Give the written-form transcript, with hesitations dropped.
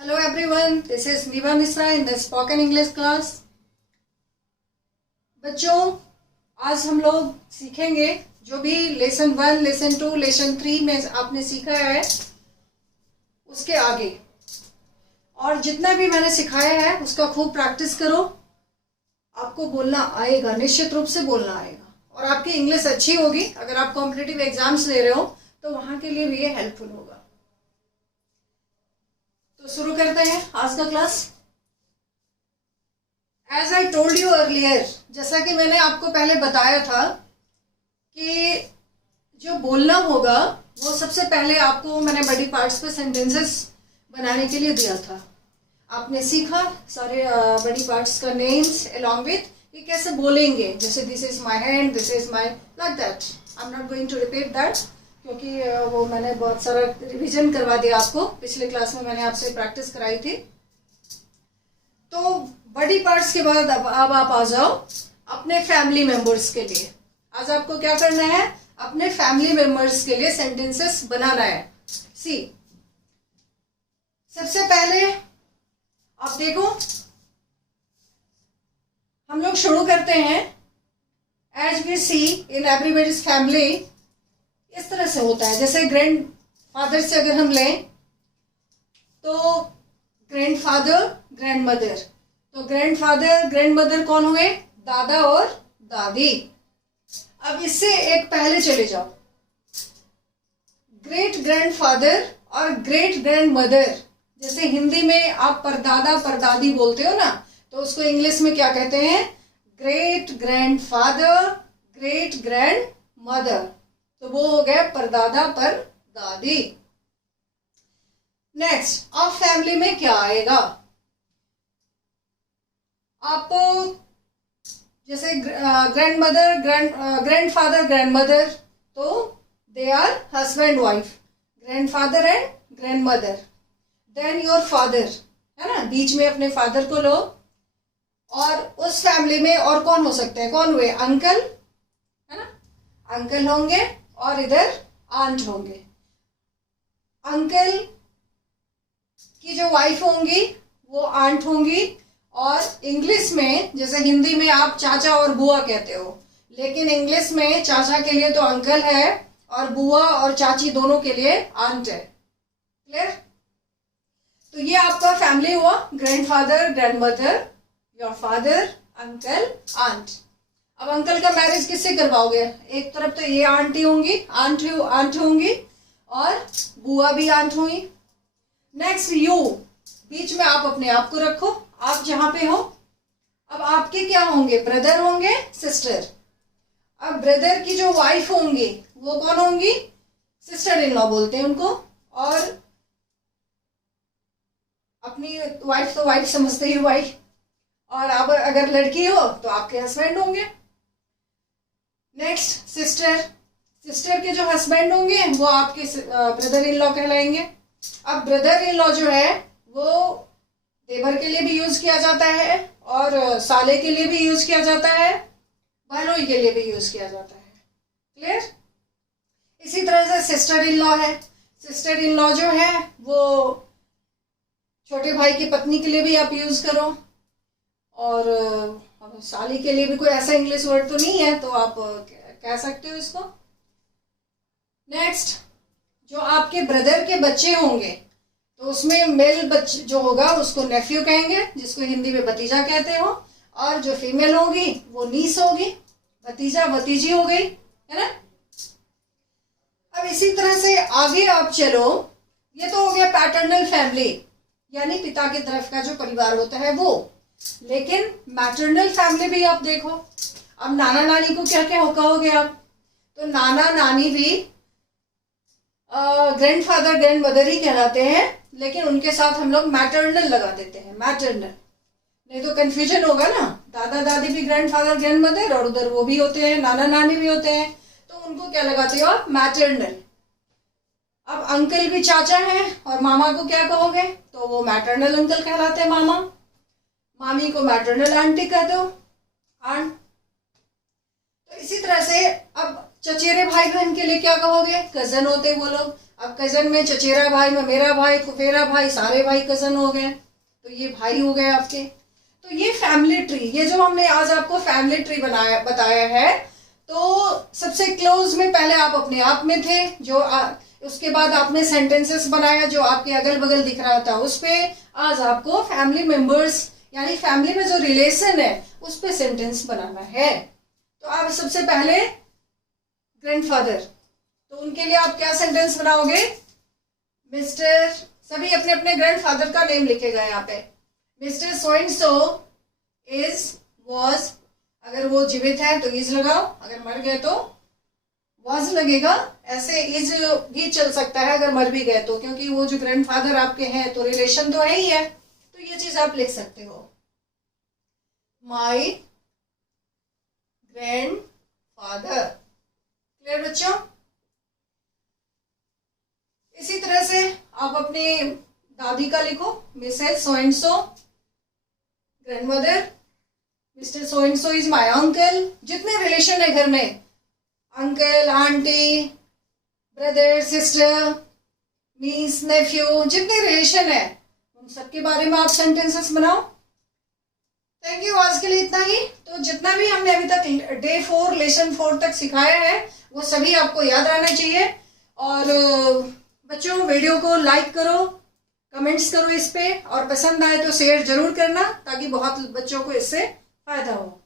Hello everyone, this is Niva Misra in the spoken English class. बच्चों, आज हम लोग सीखेंगे जो भी लेसन 1, लेसन 2, लेसन 3 में आपने सीखा है उसके आगे, और जितना भी मैंने सिखाया है उसका खूब प्रैक्टिस करो। आपको बोलना आएगा, निश्चित रूप से बोलना आएगा, और आपकी इंग्लिश अच्छी होगी। अगर आप कॉम्पिटिटिव एग्जाम्स दे रहे हो तो वहां के लिए भी ये हेल्पफुल होगा। तो शुरू करते हैं आज का class. As I told you earlier, जैसा कि मैंने आपको पहले बताया था कि जो बोलना होगा वो सबसे पहले आपको मैंने बड़ी पार्ट्स पे सेंटेंसेस बनाने के लिए दिया था। आपने सीखा सारे बड़ी पार्ट्स का नेम्स अलॉन्ग विथ कि कैसे बोलेंगे, जैसे this is my hand, this is my, like that. I am not going to repeat that क्योंकि वो मैंने बहुत सारा रिवीजन करवा दिया आपको। पिछले क्लास में मैंने आपसे प्रैक्टिस कराई थी। तो बड़ी पार्ट्स के बाद अब आप आ जाओ अपने फैमिली मेंबर्स के लिए। आज आपको क्या करना है, अपने फैमिली मेंबर्स के लिए सेंटेंसेस बनाना है। सी, सबसे पहले आप देखो, हम लोग शुरू करते हैं। As we see in everybody's family, इस तरह से होता है। जैसे ग्रैंड फादर से अगर हम लें तो ग्रैंड फादर, ग्रैंड मदर। तो ग्रैंड फादर, ग्रैंड मदर कौन हुए? दादा और दादी। अब इससे एक पहले चले जाओ, ग्रेट ग्रैंड फादर और ग्रेट ग्रैंड मदर। जैसे हिंदी में आप परदादा परदादी बोलते हो ना, तो उसको इंग्लिश में क्या कहते हैं? Great grand father, great grand mother. तो वो हो गया परदादा पर दादी। नेक्स्ट, अब फैमिली में क्या आएगा? आप जैसे grand mother, grand father, grand mother, तो they are husband wife, grand father and grand mother. Then your father, है ना, बीच में अपने फादर को लो। और उस फैमिली में और कौन हो सकते हैं? कौन हुए? अंकल, है ना, अंकल होंगे, और इधर आंट होंगे। अंकल की जो वाइफ होंगी वो आंट होंगी। और इंग्लिश में, जैसे हिंदी में आप चाचा और बुआ कहते हो, लेकिन इंग्लिश में चाचा के लिए तो अंकल है और बुआ और चाची दोनों के लिए आंट है। क्लियर? तो ये आपका फैमिली हुआ, grandfather, grandmother, your father, uncle, aunt. अब अंकल का मैरिज किससे करवाओगे? एक तरफ तो ये आंटी होंगी, आंट होंगी, और बुआ भी आंट हुई। नेक्स्ट यू, बीच में आप अपने आप को रखो, आप जहां पे हो। अब आपके क्या होंगे? ब्रदर होंगे, सिस्टर। अब ब्रदर की जो वाइफ होंगी वो कौन होंगी? सिस्टर इन लॉ बोलते हैं उनको। और अपनी वाइफ तो वाइफ समझते ही वाइफ। और अब अगर लड़की हो तो आपके हस्बैंड होंगे। नेक्स्ट सिस्टर, सिस्टर के जो हस्बैंड होंगे वो आपके ब्रदर इन लॉ कहलाएंगे। अब ब्रदर इन लॉ जो है वो देवर के लिए भी यूज किया जाता है, और साले के लिए भी यूज किया जाता है, बहनोई के लिए भी यूज किया जाता है। क्लियर? इसी तरह से सिस्टर इन लॉ है। सिस्टर इन लॉ जो है वो छोटे भाई की पत्नी के लिए भी आप यूज करो, और साली के लिए भी कोई ऐसा इंग्लिश वर्ड तो नहीं है, तो आप कह सकते हो इसको। नेक्स्ट, जो आपके ब्रदर के बच्चे होंगे तो उसमें मेल बच्चे जो होगा उसको नेफ्यू कहेंगे, जिसको हिंदी में भतीजा कहते हो। और जो फीमेल होगी वो नीस होगी, भतीजा भतीजी हो गई, है ना। अब इसी तरह से आगे आप चलो। ये तो हो गया पैटर्नल फैमिली, यानी पिता की तरफ का जो परिवार होता है वो। लेकिन मैटरनल फैमिली भी आप देखो। अब नाना नानी को क्या क्या कहोगे आप? तो नाना नानी भी ग्रैंडफादर, ग्रैंड मदर ही कहलाते हैं, लेकिन उनके साथ हम लोग मैटरनल लगा देते हैं, मैटरनल। नहीं तो कंफ्यूजन होगा ना। दादा दादी भी ग्रैंडफादर, ग्रैंड मदर, और उधर वो भी होते हैं, नाना नानी भी होते हैं, तो उनको क्या लगाते हो आप? मैटरनल। अब अंकल भी चाचा है, और मामा को क्या कहोगे? तो वो मैटरनल अंकल कहलाते हैं, मामा। मामी को मैटरनल आंटी कह दो, आंट। तो इसी तरह से अब चचेरे भाई बहन के लिए क्या कहोगे? कजन होते वो लोग। अब कजन में चचेरा भाई, ममेरा भाई, फुफेरा भाई, सारे भाई कजन हो गए, तो ये भाई हो गए आपके। तो ये फैमिली ट्री, ये जो हमने आज आपको फैमिली ट्री बताया है, तो सबसे क्लोज में पहले आप अपने आप में थे, उसके बाद आपने सेंटेंसेस बनाया जो आपके अगल बगल दिख रहा था उस पे। आज आपको फैमिली मेंबर्स यानी फैमिली में जो रिलेशन है उस पे सेंटेंस बनाना है। तो आप सबसे पहले ग्रैंडफादर, तो उनके लिए आप क्या सेंटेंस बनाओगे? मिस्टर, सभी अपने अपने ग्रैंडफादर का नेम लिखेगा यहाँ पे। Mister so and so is was, अगर वो जीवित है तो इज लगाओ, अगर मर गए तो वॉज लगेगा। ऐसे इज भी चल सकता है अगर मर भी गए तो, क्योंकि वो जो ग्रैंडफादर आपके हैं तो रिलेशन तो है ही है, तो ये चीज आप लिख सकते हो। माई ग्रैंडफादर, क्लियर बच्चों? इसी तरह से आप अपने दादी का लिखो, Mrs so and so, grandmother, mister so and so is my uncle. जितने रिलेशन है घर में, अंकल, आंटी, ब्रदर, सिस्टर, नीस, नेफ्यू, जितने रिलेशन है उन सबके बारे में आप सेंटेंसेस बनाओ। थैंक यू, आज के लिए इतना ही। तो जितना भी हमने अभी तक डे 4 लेसन 4 तक सिखाया है वो सभी आपको याद रहना चाहिए। और बच्चों, वीडियो को लाइक करो, कमेंट्स करो इस पे, और पसंद आए तो शेयर जरूर करना ताकि बहुत बच्चों को इससे फायदा हो।